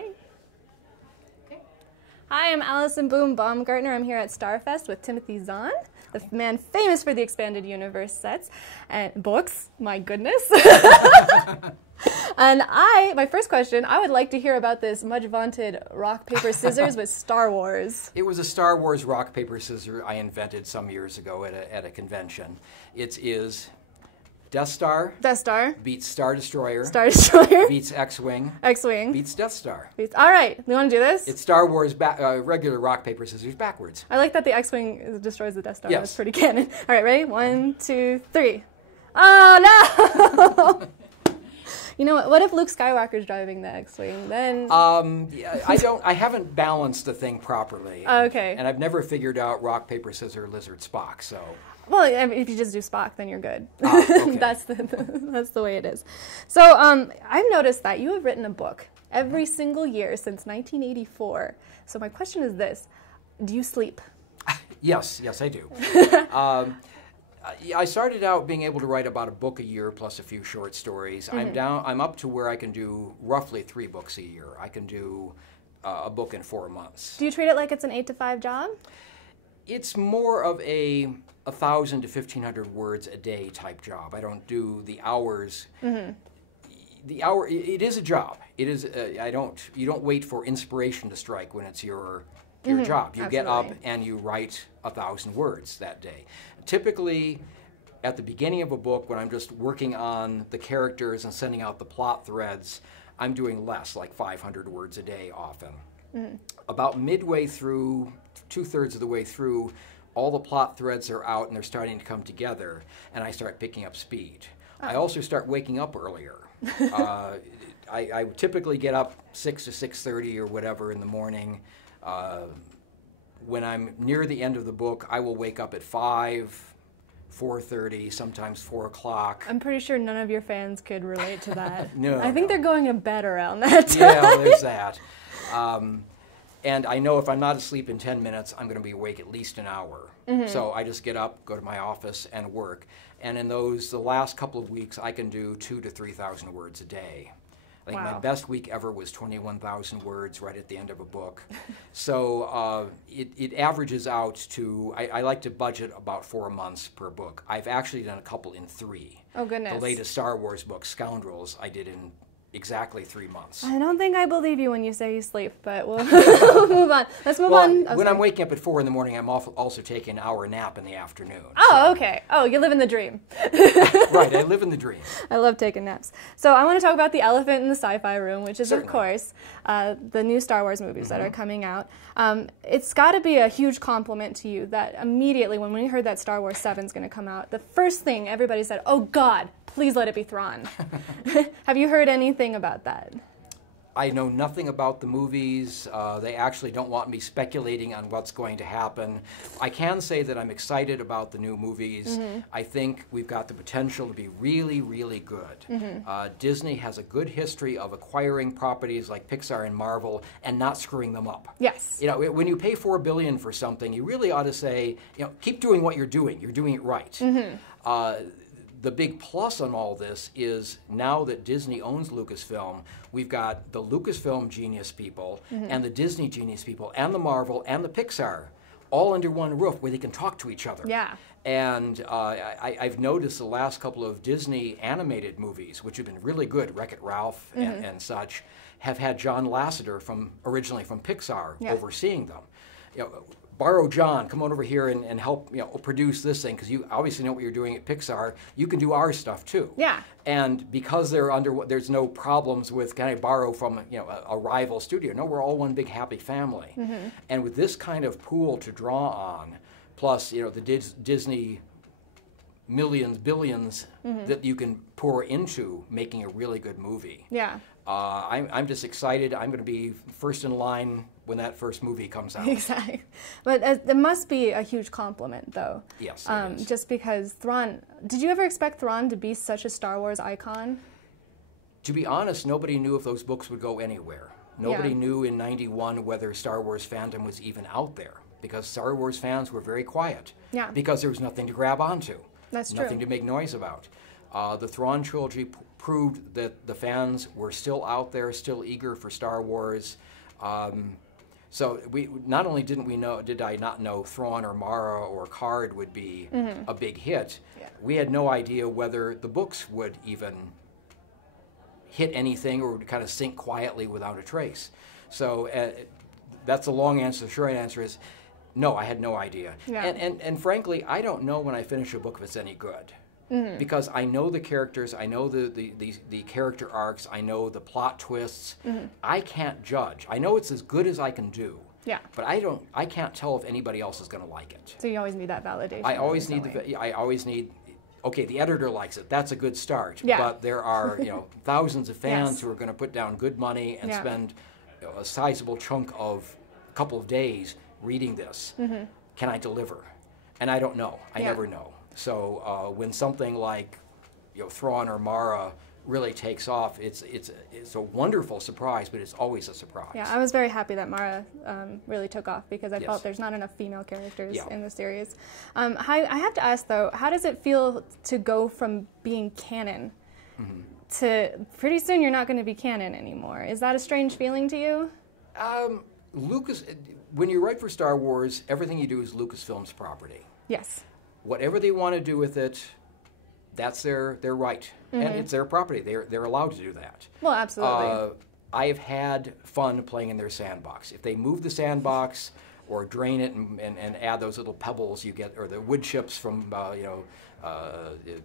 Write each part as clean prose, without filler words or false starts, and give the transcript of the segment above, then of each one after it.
right. Okay. Hi, I'm Allison Boom Baumgartner. I'm here at Starfest with Timothy Zahn, the man famous for the Expanded Universe sets and books. My goodness. And my first question, I would like to hear about this much vaunted rock, paper, scissors with Star Wars. It was a Star Wars rock, paper, scissors I invented some years ago at a convention. It is Death Star. Death Star. Beats Star Destroyer. Star Destroyer. Beats X-Wing. X-Wing. Beats Death Star. All right, you want to do this? It's Star Wars regular rock, paper, scissors backwards. I like that the X-Wing destroys the Death Star. Yes. That's pretty canon. All right, ready? 1, 2, 3. Oh, no! You know what if Luke Skywalker's driving the X-Wing? Then Yeah, I haven't balanced the thing properly. Okay. And I've never figured out rock, paper, scissors, lizard, Spock. So. Well, if you just do Spock, then you're good. Okay. That's the way it is. So I've noticed that you have written a book every single year since 1984. So my question is this: do you sleep? Yes, I do. I started out being able to write about a book a year plus a few short stories. Mm-hmm. I'm up to where I can do roughly 3 books a year. I can do a book in 4 months. Do you treat it like it's an 8 to 5 job? It's more of a 1,000 to 1,500 words a day type job. I don't do the hours. Mm-hmm. It is a job. It is. You don't wait for inspiration to strike when it's your mm-hmm. job. You get up and you write 1,000 words that day. Typically, at the beginning of a book, when I'm just working on the characters and sending out the plot threads, I'm doing less, like 500 words a day often. Mm-hmm. About midway through, 2/3 of the way through, all the plot threads are out and they're starting to come together, and I start picking up speed. Oh. I also start waking up earlier. I typically get up 6 to 6:30 or whatever in the morning. When I'm near the end of the book, I will wake up at 5, 4:30, sometimes 4 o'clock. I'm pretty sure none of your fans could relate to that. No. I think they're going to bed around that time. Yeah, there's that. And I know if I'm not asleep in 10 minutes, I'm going to be awake at least an hour. Mm-hmm. So I just get up, go to my office, and work. And in the last couple of weeks, I can do 2,000 to 3,000 words a day. I think my best week ever was 21,000 words right at the end of a book. So it averages out to, I like to budget about 4 months per book. I've actually done a couple in 3. Oh, goodness. The latest Star Wars book, Scoundrels, I did in exactly 3 months. I don't think I believe you when you say you sleep, but we'll move on. Let's move on. When I'm waking up at 4 in the morning, I'm also taking an hour nap in the afternoon. Oh, okay. Oh, you live in the dream. Right, I live in the dream. I love taking naps. So I want to talk about the elephant in the sci-fi room, which is, Certainly. of course, the new Star Wars movies mm-hmm. that are coming out. It's got to be a huge compliment to you that immediately when we heard that Star Wars 7 is going to come out, the first thing everybody said, oh, God, please let it be Thrawn. Have you heard anything about that? I know nothing about the movies. They actually don't want me speculating on what's going to happen. I can say that I'm excited about the new movies. Mm-hmm. I think we've got the potential to be really, really good. Mm-hmm. Disney has a good history of acquiring properties like Pixar and Marvel and not screwing them up. Yes. You know, when you pay $4 billion for something, you really ought to say, keep doing what you're doing. You're doing it right. Mm-hmm. The big plus on all this is now that Disney owns Lucasfilm, we've got the Lucasfilm genius people mm-hmm. and the Disney genius people and the Marvel and the Pixar all under one roof where they can talk to each other. Yeah. And I've noticed the last couple of Disney animated movies, which have been really good, Wreck-It Ralph mm-hmm. and such, have had John Lasseter originally from Pixar overseeing them. Borrow John, come on over here and help produce this thing, because you obviously know what you're doing at Pixar. You can do our stuff too. Yeah. And because there's no problems with kind of borrow from a rival studio. No, we're all one big happy family. Mm-hmm. And with this kind of pool to draw on, plus the Disney millions, billions mm-hmm. that you can pour into making a really good movie. Yeah. I'm just excited. I'm going to be first in line when that first movie comes out. Exactly. But it must be a huge compliment, though. Yes, it is. Just because Thrawn... Did you ever expect Thrawn to be such a Star Wars icon? To be honest, nobody knew if those books would go anywhere. Nobody knew in '91 whether Star Wars fandom was even out there, because Star Wars fans were very quiet. Yeah. Because there was nothing to grab onto. That's true. Nothing to make noise about. The Thrawn trilogy proved that the fans were still out there, still eager for Star Wars. So we not only did I not know Thrawn or Mara or Card would be a big hit, we had no idea whether the books would even hit anything or would kind of sink quietly without a trace. So that's the long answer. The short answer is no, I had no idea. Yeah. And frankly, I don't know when I finish a book if it's any good. Because I know the characters, I know the character arcs, I know the plot twists. I can't judge. I know it's as good as I can do. Yeah. But I can't tell if anybody else is going to like it. So you always need that validation. I always need okay, the editor likes it. That's a good start. Yeah. But there are, thousands of fans who are going to put down good money and spend a sizable chunk of a couple of days reading this. Can I deliver? And I don't know. I never know. So when something like Thrawn or Mara really takes off, it's a wonderful surprise, but it's always a surprise. Yeah, I was very happy that Mara really took off because I felt there's not enough female characters in the series. I have to ask though, how does it feel to go from being canon to pretty soon you're not going to be canon anymore? Is that a strange feeling to you? Lucas, when you write for Star Wars, everything you do is Lucasfilm's property. Yes. Whatever they want to do with it, that's their right, and it's their property. They're allowed to do that. Well, absolutely. I have had fun playing in their sandbox. If they move the sandbox or drain it and add those little pebbles you get, or the wood chips from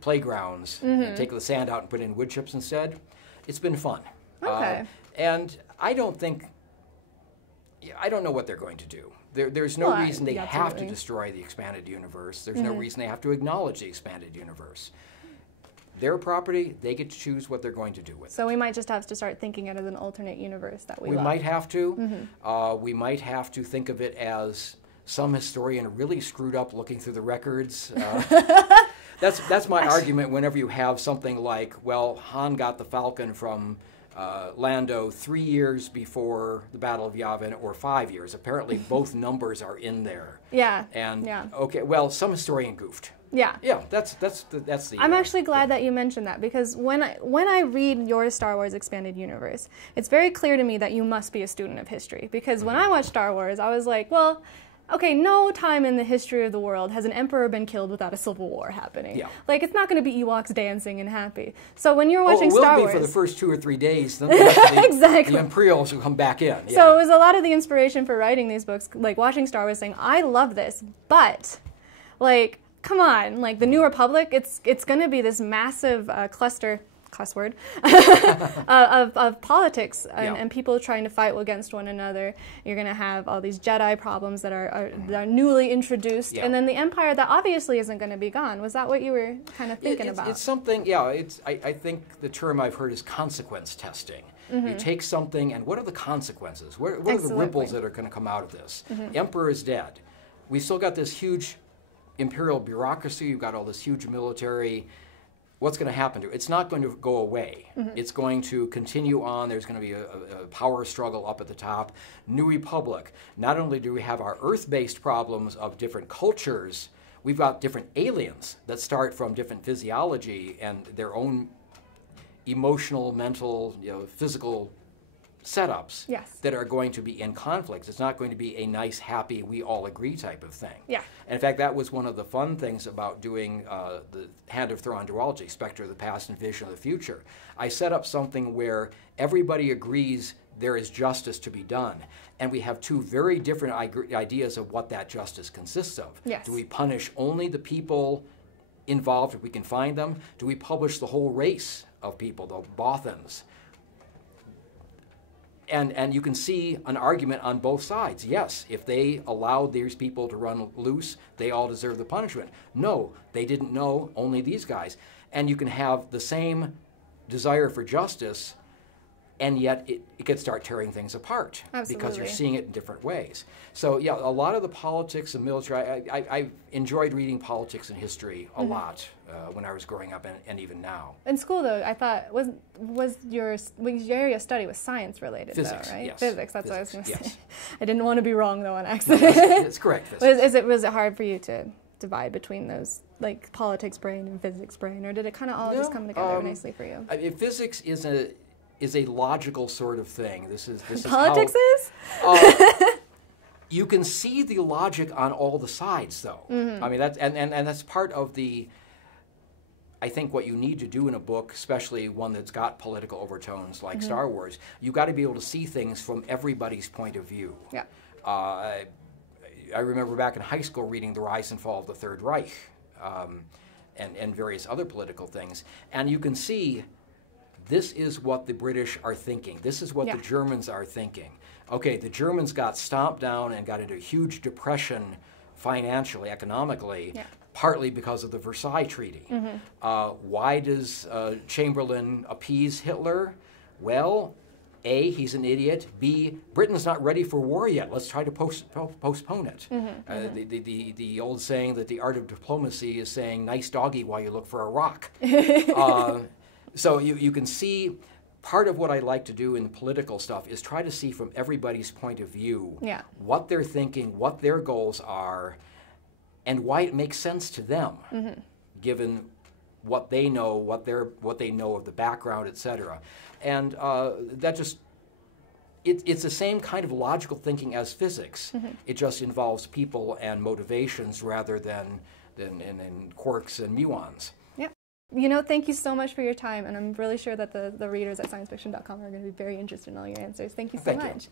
playgrounds, and take the sand out and put in wood chips instead, it's been fun. Okay. And I don't know what they're going to do. There's no reason they have to destroy the expanded universe. There's no reason they have to acknowledge the expanded universe. Their property, they get to choose what they're going to do with it. So we might just have to start thinking it as an alternate universe that we love. Might have to. We might have to think of it as some historian really screwed up looking through the records. That's my argument whenever you have something like, well, Han got the Falcon from Lando 3 years before the Battle of Yavin, or 5 years. Apparently, both numbers are in there. Yeah. And okay, well, some historian goofed. Yeah. Yeah, that's the. I'm actually glad that you mentioned that, because when I read your Star Wars expanded universe, it's very clear to me that you must be a student of history. Because when I watched Star Wars, I was like, well, okay, no time in the history of the world has an emperor been killed without a civil war happening. Yeah. Like, it's not going to be Ewoks dancing and happy. So when you're watching Star Wars... It will be for the first 2 or 3 days. Then the Imperials will come back in. Yeah. So it was a lot of the inspiration for writing these books, like watching Star Wars, saying, I love this, but, like, come on, like, the New Republic, it's going to be this massive cluster... cuss word, of politics and people trying to fight against one another. You're going to have all these Jedi problems that are newly introduced, and then the Empire that obviously isn't going to be gone. Was that what you were kind of thinking about? It's something, I think the term I've heard is consequence testing. You take something, and what are the consequences? What are the ripples that are going to come out of this? Emperor is dead. We still got this huge imperial bureaucracy. You've got all this huge military. What's going to happen to it? It's not going to go away. It's going to continue on. There's going to be a power struggle up at the top. New Republic. Not only do we have our Earth-based problems of different cultures, we've got different aliens that start from different physiology and their own emotional, mental, physical setups that are going to be in conflict. It's not going to be a nice, happy, we all agree type of thing. Yeah. And in fact, that was one of the fun things about doing the Hand of Thrawn duology, Spectre of the Past and Vision of the Future. I set up something where everybody agrees there is justice to be done, and we have two very different ideas of what that justice consists of. Yes. Do we punish only the people involved if we can find them? Do we publish the whole race of people, the Bothans? And you can see an argument on both sides. Yes, if they allowed these people to run loose, they all deserve the punishment. No, they didn't know, only these guys. And you can have the same desire for justice, and yet it could start tearing things apart. Absolutely. Because you're seeing it in different ways. So yeah, a lot of the politics and military, I enjoyed reading politics and history a lot when I was growing up, and even now. In school, though, I thought, was your area of study was science related, Physics, though, right? Yes. Physics, that's Physics, what I was going to yes. say. I didn't want to be wrong, though, on accident. It's correct, physics. Was it hard for you to divide between those, like politics brain and physics brain, or did it kind of all just come together nicely for you? I mean, physics is a logical sort of thing. This is politics how, is. You can see the logic on all the sides, though. I mean, that's and that's part of the. I think what you need to do in a book, especially one that's got political overtones like Star Wars, you've got to be able to see things from everybody's point of view. Yeah. I remember back in high school reading The Rise and Fall of the Third Reich and various other political things, and you can see this is what the British are thinking. This is what the Germans are thinking. Okay, the Germans got stomped down and got into a huge depression financially, economically, partly because of the Versailles Treaty. Why does Chamberlain appease Hitler? Well, A, he's an idiot. B, Britain's not ready for war yet. Let's try to postpone it. The old saying that the art of diplomacy is saying, nice doggy while you look for a rock. So you can see part of what I like to do in political stuff is try to see from everybody's point of view what they're thinking, what their goals are, and why it makes sense to them, given what they know, what they know of the background, etc. And that just it's the same kind of logical thinking as physics. It just involves people and motivations rather than in quirks and muons. Yeah. You know, thank you so much for your time, and I'm really sure that the readers at sciencefiction.com are going to be very interested in all your answers. Thank you so much.